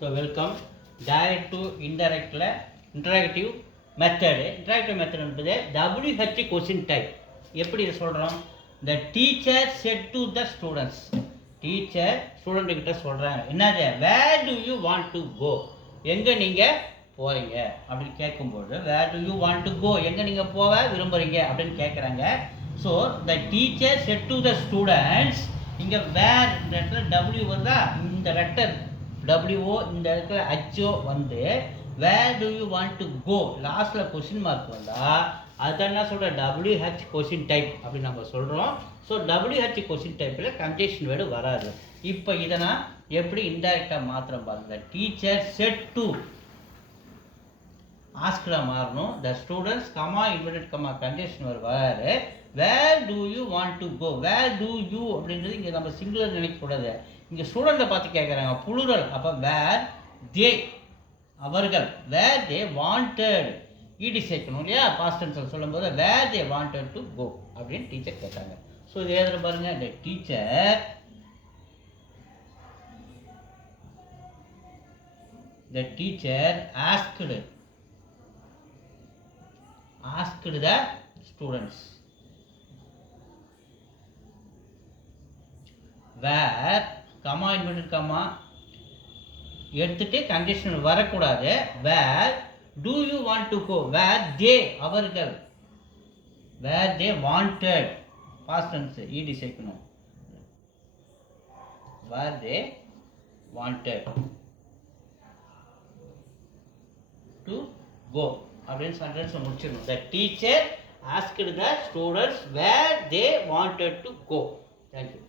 So welcome. Direct to இன்டைரக்டில் interactive method. Interactive method என்பது WH question type. எப்படி இதை சொல்கிறோம்? The teacher said to the students. Teacher ஸ்டூடெண்ட்டுக்கிட்ட சொல்கிறாங்க, என்னது, where do you want to go, எங்கே நீங்கள் போகிறீங்க அப்படின்னு கேட்கும்போது, where do you want to go, எங்கே நீங்கள் போக விரும்புகிறீங்க அப்படின்னு கேட்குறாங்க. So the teacher said to the students. இங்கே வேர் இந்த இடத்துல W வருதா, இந்த லெட்டர் WO இந்த இடத்துல HO வந்து where do you want to go லாஸ்ட்டில் கொஸ்டின் மார்க் வந்தால் அதுதான் என்ன சொல்கிற, WH கொஸ்டின் டைப் அப்படின்னு நம்ம சொல்கிறோம். ஸோ WH கொஸ்டின் டைப்பில் கன்ஜெக்ஷன் வேர்டு வராது. இப்போ இதை நான் எப்படி இன்டைரக்டாக மாத்திரம் பாருங்க. டீச்சர் செட் டு ஆஸ்கில் மாறணும். The students comma inverted comma conjunction word வராது. Where do you want to go, where do you அப்படின்றது இங்கே நம்ம சிங்குலர் நினைக்கக்கூடாது. இங்கே ஸ்டூடெண்ட்டை பார்த்து கேட்குறாங்க, புளுரல். அப்போ வேர் தே அவர்கள், வேர் தே வாண்டட் ஈடி சேர்க்கணும் இல்லையா, பாஸ்ட் டென்ஸில் சொல்லும்போது வேர் தே வாண்டட் டு கோ அப்படின்னு டீச்சர் கேட்டாங்க. ஸோ இது எழுதுற பாருங்க, the teacher asked the students where comma inverted comma எடுத்துட்டு கண்டிஷன் வரக்கூடாது. Where do you want to go, where they அவர்கள், where they wanted past tense ED சேர்க்கணும், where they wanted to go அப்படின்னு sentence முடிச்சிடணும். The teacher asked the students where they wanted to go. Thank you.